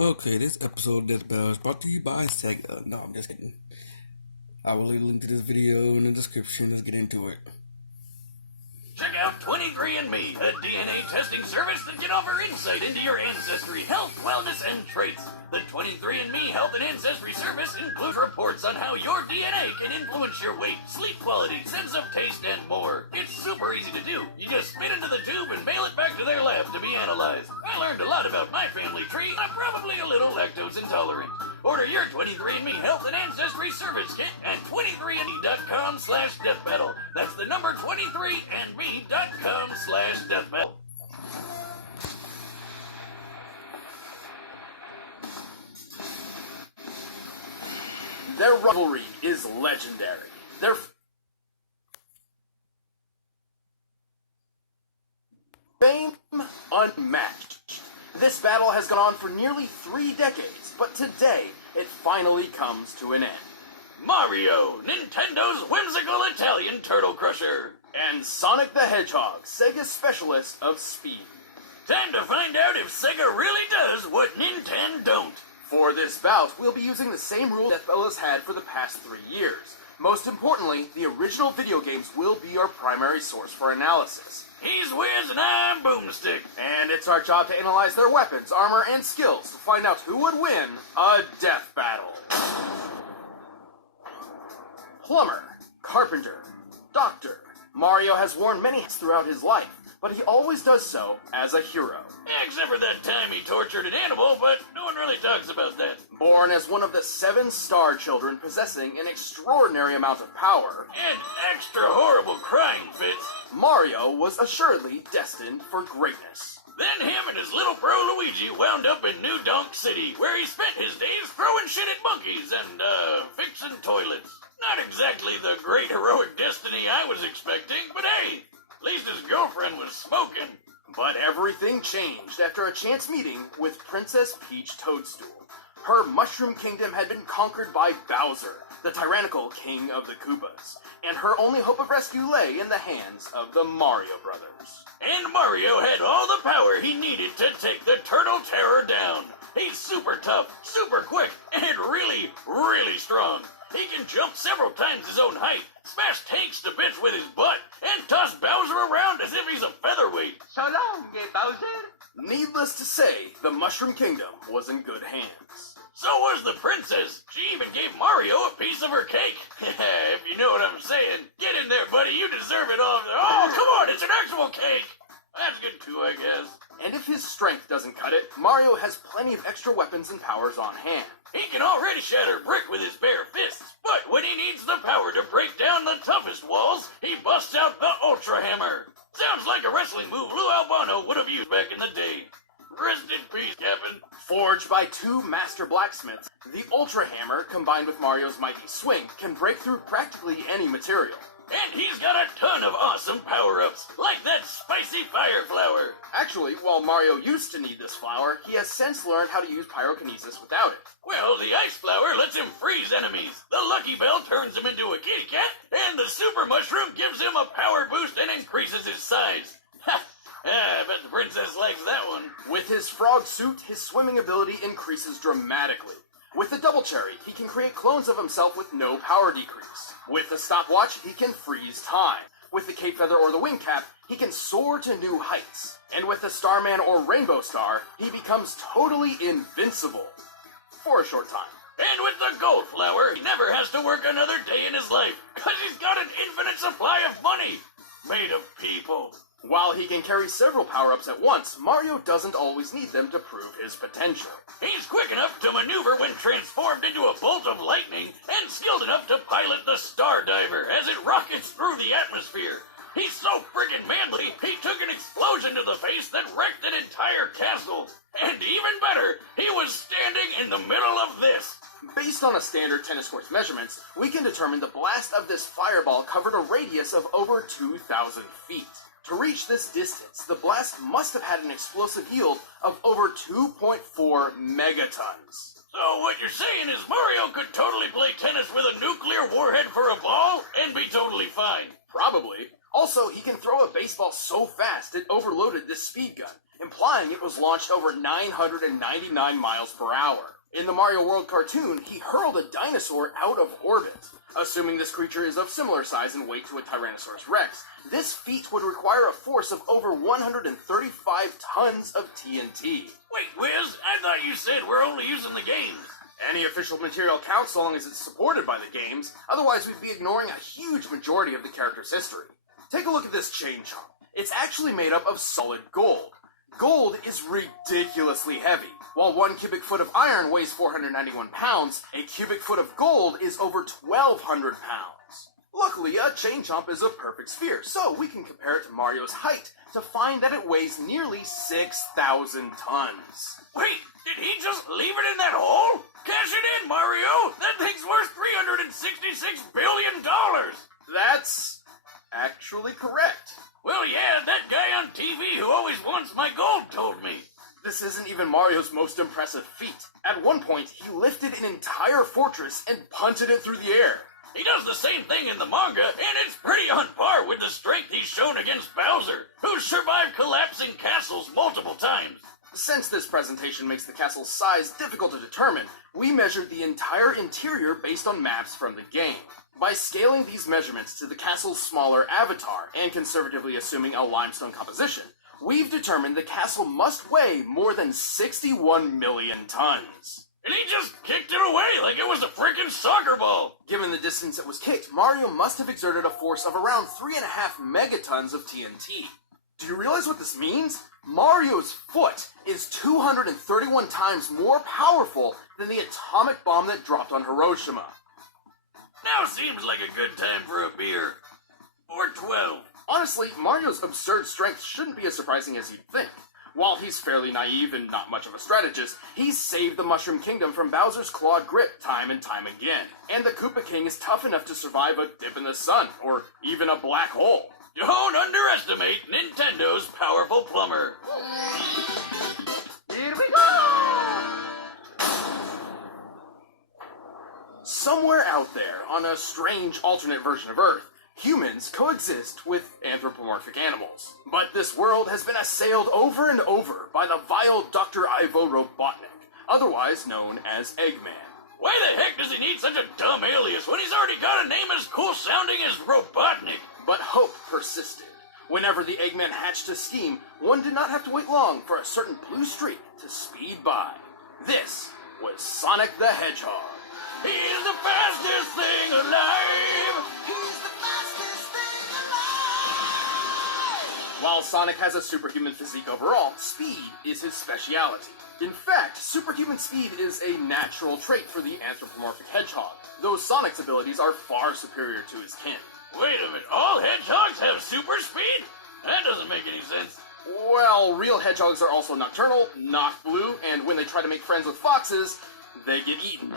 Okay, this episode of Death Bell is brought to you by Sega. No, I'm just kidding. I will leave a link to this video in the description. Let's get into it. Check out 23andMe, a DNA testing service that can offer insight into your ancestry, health, wellness, and traits. The 23andMe Health and Ancestry Service includes reports on how your DNA can influence your weight, sleep quality, sense of taste, and more. It's super easy to do. You just spit into the tube and mail it back to their lab to be analyzed. I learned a lot about my family tree. I'm probably a little lactose intolerant. Order your 23andMe Health and Ancestry Service Kit at 23andme.com/deathbattle. That's the number 23andme.com/deathbattle. Their rivalry is legendary. Their fame unmatched. This battle has gone on for nearly 3 decades, but today it finally comes to an end. Mario, Nintendo's whimsical Italian turtle crusher. And Sonic the Hedgehog, Sega's specialist of speed. Time to find out if Sega really does what Nintendo don't. For this bout, we'll be using the same rule Deathbell has had for the past 3 years. Most importantly, the original video games will be our primary source for analysis. He's Wiz and I'm Boomstick. And it's our job to analyze their weapons, armor, and skills to find out who would win a death battle. Plumber, carpenter, doctor. Mario has worn many hats throughout his life, but he always does so as a hero. Except for that time he tortured an animal, but no one really talks about that. Born as one of the 7 star children possessing an extraordinary amount of power, And extra horrible crying fits. Mario was assuredly destined for greatness. Then him and his little bro Luigi wound up in New Donk City, where he spent his days throwing shit at monkeys and, fixing toilets. Not exactly the great heroic destiny I was expecting, but hey, at least his girlfriend was smoking. But everything changed after a chance meeting with Princess Peach Toadstool. Her Mushroom Kingdom had been conquered by Bowser, the tyrannical king of the Koopas, and her only hope of rescue lay in the hands of the Mario Brothers. And Mario had all the power he needed to take the Turtle Terror down. He's super tough, super quick, and really, really strong. He can jump several times his own height, smash tanks to bits with his butt, and toss Bowser around as if he's a featherweight. So long, Bowser. Needless to say, the Mushroom Kingdom was in good hands. So was the princess. She even gave Mario a piece of her cake. If you know what I'm saying. Get in there, buddy. You deserve it all. Oh, come on. It's an actual cake. That's good too, I guess. And if his strength doesn't cut it, Mario has plenty of extra weapons and powers on hand. He can already shatter brick with his bare fists, but when he needs the power to break down the toughest walls, he busts out the Ultra Hammer. Sounds like a wrestling move Lou Albano would have used back in the day. Rest in peace, Captain. Forged by 2 master blacksmiths, the Ultra Hammer, combined with Mario's mighty swing, can break through practically any material. And he's got a ton of awesome power-ups, like that spicy fire flower. Actually, while Mario used to need this flower, he has since learned how to use pyrokinesis without it. Well, the ice flower lets him freeze enemies, the Lucky Bell turns him into a kitty cat, and the Super Mushroom gives him a power boost and increases his size. Ha! I bet the princess likes that one. With his frog suit, his swimming ability increases dramatically. With the Double Cherry, he can create clones of himself with no power decrease. With the stopwatch, he can freeze time. With the Cape Feather or the Wing Cap, he can soar to new heights. And with the Starman or Rainbow Star, he becomes totally invincible. For a short time. And with the Gold Flower, he never has to work another day in his life, because he's got an infinite supply of money. Made of people. While he can carry several power-ups at once, Mario doesn't always need them to prove his potential. He's quick enough to maneuver when transformed into a bolt of lightning, and skilled enough to pilot the Star Diver as it rockets through the atmosphere. He's so friggin' manly, he took an explosion to the face that wrecked an entire castle. And even better, he was standing in the middle of this. Based on a standard tennis court's measurements, we can determine the blast of this fireball covered a radius of over 2,000 feet. To reach this distance, the blast must have had an explosive yield of over 2.4 megatons. So what you're saying is Mario could totally play tennis with a nuclear warhead for a ball and be totally fine. Probably. Also, he can throw a baseball so fast it overloaded this speed gun, implying implying it was launched over 999 miles per hour. In the Mario World cartoon, he hurled a dinosaur out of orbit. Assuming this creature is of similar size and weight to a Tyrannosaurus Rex, this feat would require a force of over 135 tons of TNT. Wait, Wiz, I thought you said we're only using the games. Any official material counts so long as it's supported by the games, otherwise we'd be ignoring a huge majority of the character's history. Take a look at this chain chomp. It's actually made up of solid gold. Gold is ridiculously heavy. While 1 cubic foot of iron weighs 491 pounds, a cubic foot of gold is over 1,200 pounds. Luckily, a chain chomp is a perfect sphere, so we can compare it to Mario's height to find that it weighs nearly 6,000 tons. Wait, did he just leave it in that hole? Cash it in, Mario! That thing's worth $366 billion! That's actually correct. Well, yeah, that guy on TV who always wants my gold told me. This isn't even Mario's most impressive feat. At one point, he lifted an entire fortress and punted it through the air. He does the same thing in the manga, and it's pretty on par with the strength he's shown against Bowser, who survived collapsing castles multiple times. Since this presentation makes the castle's size difficult to determine, we measured the entire interior based on maps from the game. By scaling these measurements to the castle's smaller avatar, and conservatively assuming a limestone composition, we've determined the castle must weigh more than 61 million tons. And he just kicked it away like it was a freaking soccer ball. Given the distance it was kicked, Mario must have exerted a force of around 3.5 megatons of TNT. Do you realize what this means? Mario's foot is 231 times more powerful than the atomic bomb that dropped on Hiroshima. Now seems like a good time for a beer. Or 12. Honestly, Mario's absurd strength shouldn't be as surprising as you'd think. While he's fairly naive and not much of a strategist, he's saved the Mushroom Kingdom from Bowser's clawed grip time and time again. And the Koopa King is tough enough to survive a dip in the sun, or even a black hole. Don't underestimate Nintendo's powerful plumber. Here we go! Somewhere out there, on a strange alternate version of Earth, humans coexist with anthropomorphic animals. But this world has been assailed over and over by the vile Dr. Ivo Robotnik, otherwise known as Eggman. Why the heck does he need such a dumb alias when he's already got a name as cool sounding as Robotnik? But hope persisted. Whenever the Eggman hatched a scheme, one did not have to wait long for a certain blue streak to speed by. This was Sonic the Hedgehog. He's the fastest thing alive! He's the fastest thing alive! While Sonic has a superhuman physique overall, speed is his speciality. In fact, superhuman speed is a natural trait for the anthropomorphic hedgehog, though Sonic's abilities are far superior to his kin. Wait a minute, all hedgehogs have super speed? That doesn't make any sense. Well, real hedgehogs are also nocturnal, not blue, and when they try to make friends with foxes, they get eaten.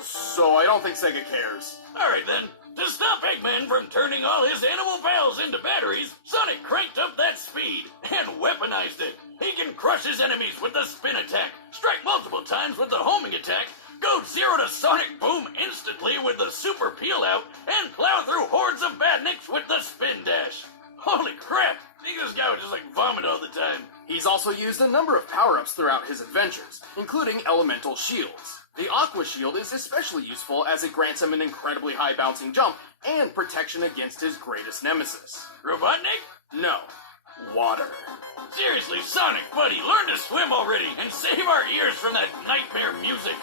So I don't think Sega cares. Alright then, to stop Eggman from turning all his animal pals into batteries, Sonic cranked up that speed and weaponized it. He can crush his enemies with the spin attack, strike multiple times with the homing attack, go 0 to Sonic Boom instantly with the super peel out, and plow through hordes of badniks with the spin dash. Holy crap! I think this guy would just vomit all the time. He's also used a number of power-ups throughout his adventures, including elemental shields. The Aqua Shield is especially useful as it grants him an incredibly high bouncing jump and protection against his greatest nemesis. Robotnik? No, water. Seriously, Sonic, buddy, learn to swim already and save our ears from that nightmare music.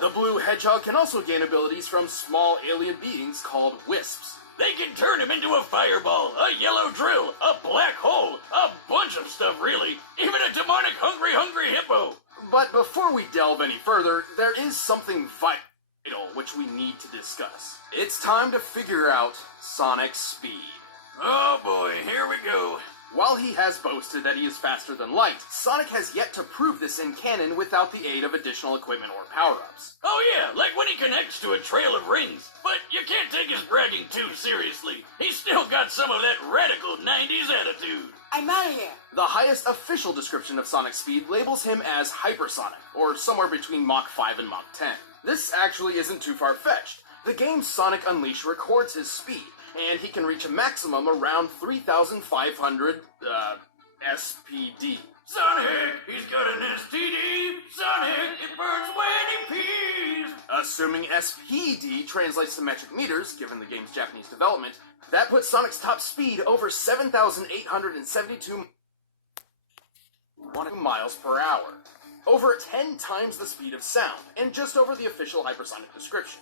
The blue hedgehog can also gain abilities from small alien beings called wisps. They can turn him into a fireball, a yellow drill, a black hole, a bunch of stuff really, even a demonic hungry hippo. But before we delve any further, there is something vital which we need to discuss. It's time to figure out Sonic's speed. Oh boy, here we go. While he has boasted that he is faster than light, Sonic has yet to prove this in canon without the aid of additional equipment or power-ups. Oh yeah, like when he connects to a trail of rings. But you can't take his bragging too seriously. He's still got some of that radical 90s attitude. I'm out of here. The highest official description of Sonic's speed labels him as hypersonic, or somewhere between Mach 5 and Mach 10. This actually isn't too far-fetched. The game Sonic Unleashed records his speed, and he can reach a maximum around 3,500, SPD. Sonic, he's got an STD. Sonic, it burns when he pees. Assuming SPD translates to metric meters, given the game's Japanese development, that puts Sonic's top speed over 7,872 miles per hour. Over 10 times the speed of sound, and just over the official hypersonic description.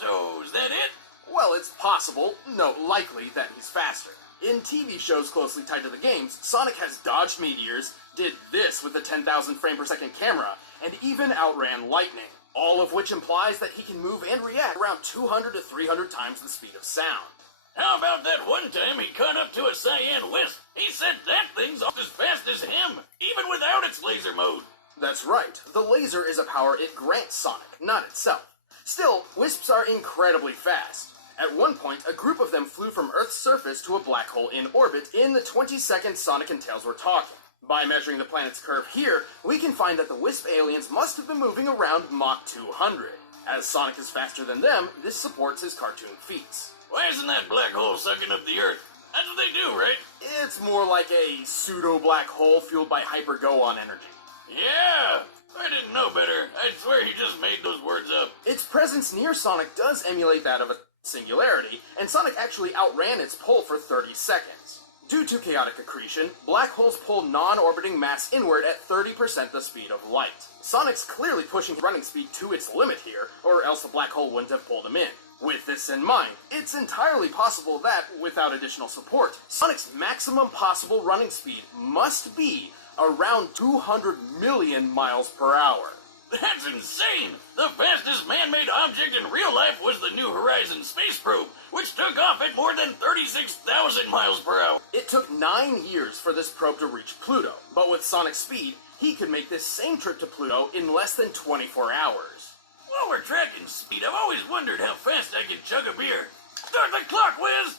So, is that it? Well, it's possible, no, likely, that he's faster. In TV shows closely tied to the games, Sonic has dodged meteors, did this with a 10,000 frame per second camera, and even outran lightning. All of which implies that he can move and react around 200 to 300 times the speed of sound. How about that one time he caught up to a cyan wisp? He said that thing's almost as fast as him, even without its laser mode. That's right, the laser is a power it grants Sonic, not itself. Still, wisps are incredibly fast. At one point, a group of them flew from Earth's surface to a black hole in orbit in the 20 seconds Sonic and Tails were talking. By measuring the planet's curve here, we can find that the Wisp aliens must have been moving around Mach 200. As Sonic is faster than them, this supports his cartoon feats. Why isn't that black hole sucking up the Earth? That's what they do, right? It's more like a pseudo-black hole fueled by hyper-go-on energy. Yeah! I didn't know better. I'd swear he just made those words up. Its presence near Sonic does emulate that of a singularity, and Sonic actually outran its pull for 30 seconds. Due to chaotic accretion, black holes pull non-orbiting mass inward at 30% the speed of light. Sonic's clearly pushing running speed to its limit here, or else the black hole wouldn't have pulled him in. With this in mind, it's entirely possible that, without additional support, Sonic's maximum possible running speed must be around 200 million miles per hour. That's insane! The fastest man-made object in real life was the New Horizons space probe, which took off at more than 36,000 miles per hour. It took 9 years for this probe to reach Pluto, but with Sonic's speed, he could make this same trip to Pluto in less than 24 hours. While we're tracking speed, I've always wondered how fast I can chug a beer. Start the clock, Wiz!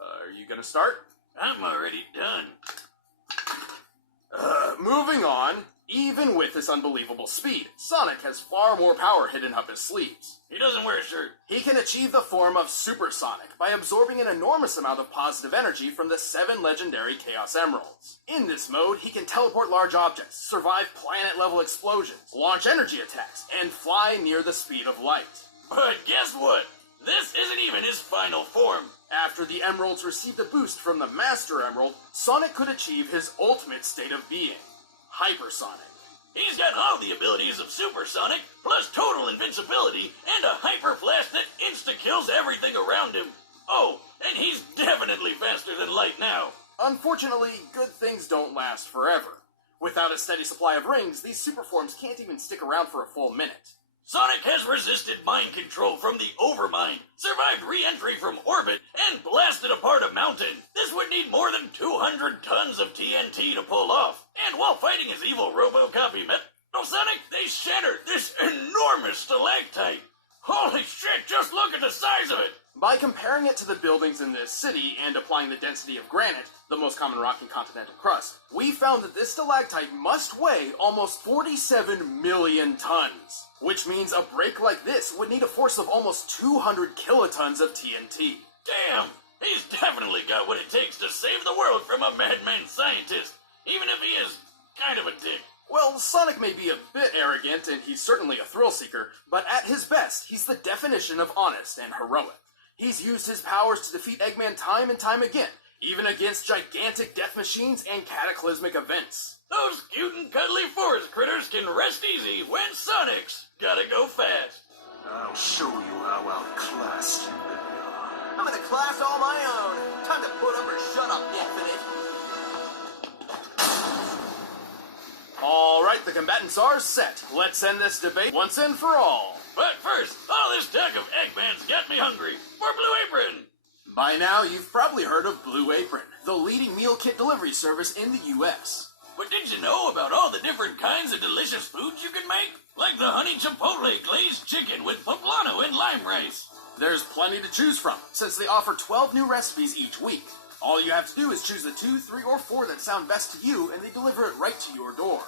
Are you gonna start? I'm already done. Moving on. Even with this unbelievable speed, Sonic has far more power hidden up his sleeves. He doesn't wear a shirt. He can achieve the form of Super Sonic by absorbing an enormous amount of positive energy from the 7 legendary Chaos Emeralds. In this mode, he can teleport large objects, survive planet-level explosions, launch energy attacks, and fly near the speed of light. But guess what? This isn't even his final form. After the Emeralds received a boost from the Master Emerald, Sonic could achieve his ultimate state of being. Hypersonic. He's got all the abilities of Super Sonic, plus total invincibility, and a hyper flash that insta-kills everything around him. Oh, and he's definitely faster than light now. Unfortunately, good things don't last forever. Without a steady supply of rings, these super forms can't even stick around for a full minute. Sonic has resisted mind control from the Overmind, survived re-entry from orbit, and blasted apart a mountain. This would need more than 200 tons of TNT to pull off. And while fighting his evil RoboCopy Metal Sonic, they shattered this enormous stalactite. Holy shit, just look at the size of it! By comparing it to the buildings in this city and applying the density of granite, the most common rock in continental crust, we found that this stalactite must weigh almost 47 million tons. Which means a break like this would need a force of almost 200 kilotons of TNT. Damn! He's definitely got what it takes to save the world from a madman scientist, even if he is kind of a dick. Well, Sonic may be a bit arrogant, and he's certainly a thrill-seeker, but at his best, he's the definition of honest and heroic. He's used his powers to defeat Eggman time and time again, even against gigantic death machines and cataclysmic events. Those cute and cuddly forest critters can rest easy when Sonic's gotta go fast. I'll show you how outclassed you are. I'm in a class all my own. Time to put up or shut up, Infinite. Alright, the combatants are set. Let's end this debate once and for all. But first, all this talk of Eggman's got me hungry for Blue Apron. By now, you've probably heard of Blue Apron, the leading meal kit delivery service in the U.S. But did you know about all the different kinds of delicious foods you can make? Like the honey chipotle glazed chicken with poblano and lime rice. There's plenty to choose from, since they offer 12 new recipes each week. All you have to do is choose the 2, 3, or 4 that sound best to you, and they deliver it right to your door.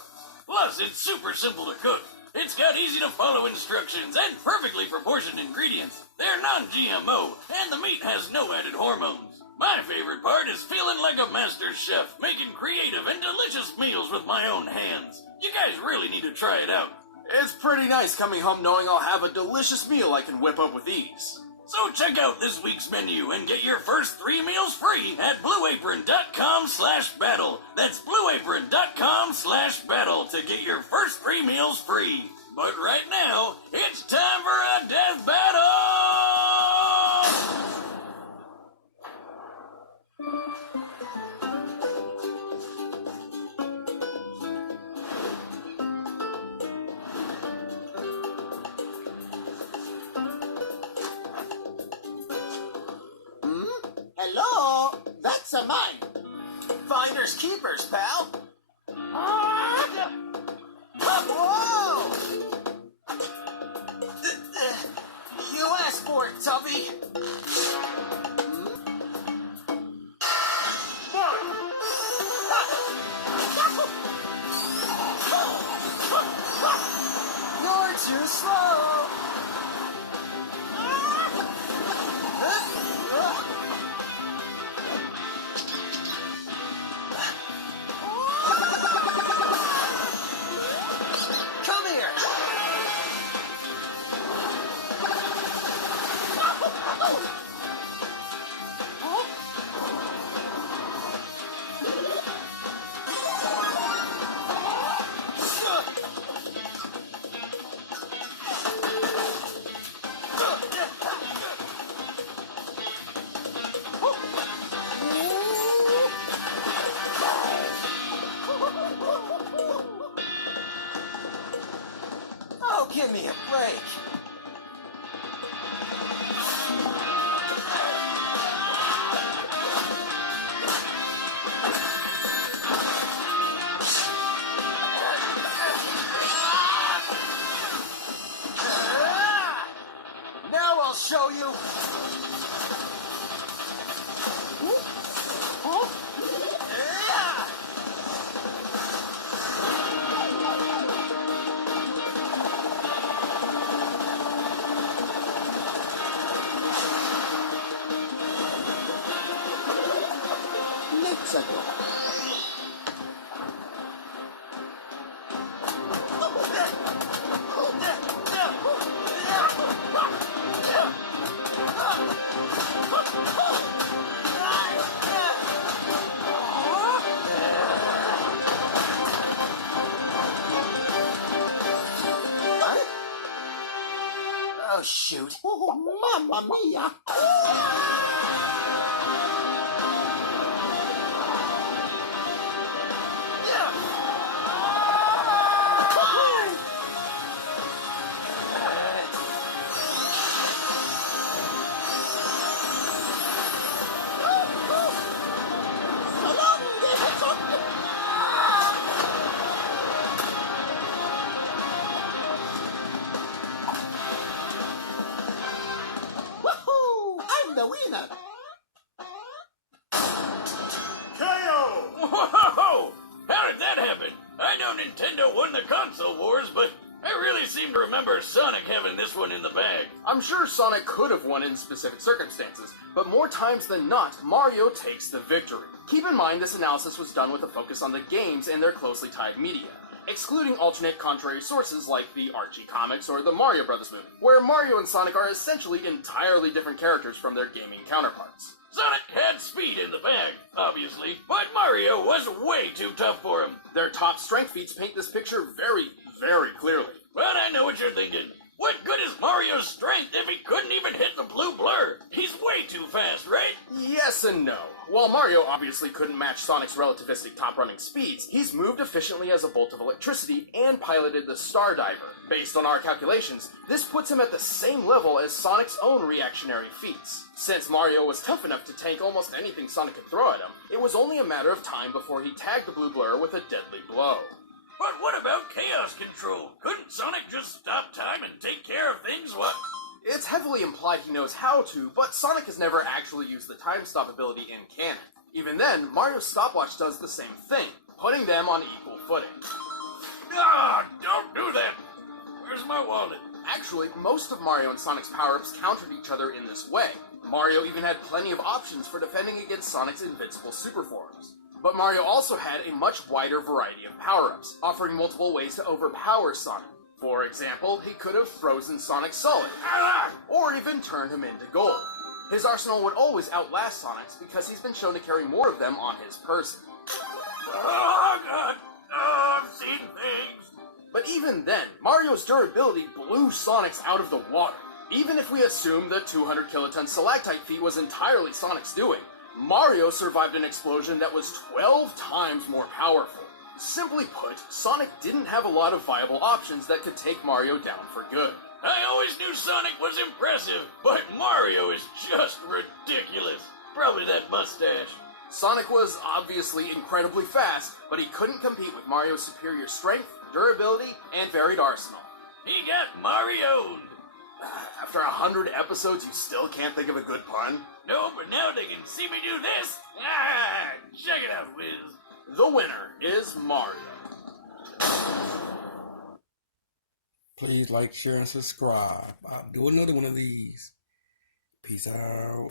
Plus, it's super simple to cook. It's got easy-to-follow instructions and perfectly proportioned ingredients. They're non-GMO, and the meat has no added hormones. My favorite part is feeling like a master chef, making creative and delicious meals with my own hands. You guys really need to try it out. It's pretty nice coming home knowing I'll have a delicious meal I can whip up with ease. So check out this week's menu and get your first 3 meals free at blueapron.com/battle. That's blueapron.com/battle to get your first 3 meals free. But right now, it's time for a death battle! Hello? That's a mine. Finders keepers, pal. Whoa! You asked for it, Tubby. You're too slow. Come here. Oh, give me a break. Now I'll show you. Let's go. Oh, shoot. Oh, mamma mia. Woohoo! I'm the winner. Whoa! How did that happen? I know Nintendo won the console wars, but I really seem to remember Sonic having this one in the bag. I'm sure Sonic could have won in specific circumstances, but more times than not, Mario takes the victory. Keep in mind this analysis was done with a focus on the games and their closely tied media, excluding alternate contrary sources like the Archie comics or the Mario Brothers movie, where Mario and Sonic are essentially entirely different characters from their gaming counterparts. Sonic had speed in the bag, obviously, but Mario was way too tough for him. Their top strength feats paint this picture very, very clearly. But I know what you're thinking. What good is Mario's strength if he couldn't even hit the blue blur? He's way too fast, right? Yes and no. While Mario obviously couldn't match Sonic's relativistic top-running speeds, he's moved efficiently as a bolt of electricity and piloted the Star Diver. Based on our calculations, this puts him at the same level as Sonic's own reactionary feats. Since Mario was tough enough to tank almost anything Sonic could throw at him, it was only a matter of time before he tagged the blue blur with a deadly blow. But what about chaos control? Couldn't Sonic just stop time and take care of things? What? It's heavily implied he knows how to, but Sonic has never actually used the time stop ability in canon. Even then, Mario's stopwatch does the same thing, putting them on equal footing. Ah, don't do that! Where's my wallet? Actually, most of Mario and Sonic's power-ups countered each other in this way. Mario even had plenty of options for defending against Sonic's invincible super forms. But Mario also had a much wider variety of power-ups, offering multiple ways to overpower Sonic. For example, he could have frozen Sonic solid, or even turned him into gold. His arsenal would always outlast Sonic's because he's been shown to carry more of them on his person. Oh, God. Oh, I've seen things. But even then, Mario's durability blew Sonic's out of the water. Even if we assume the 200 kiloton stalactite feat was entirely Sonic's doing, Mario survived an explosion that was 12 times more powerful. Simply put, Sonic didn't have a lot of viable options that could take Mario down for good. I always knew Sonic was impressive, but Mario is just ridiculous. Probably that mustache. Sonic was obviously incredibly fast, but he couldn't compete with Mario's superior strength, durability, and varied arsenal. He got Mario'd. After 100 episodes, you still can't think of a good pun? No, but now they can see me do this. Ah, check it out, Wiz. The winner is Mario. Please like, share, and subscribe. I'll do another one of these. Peace out.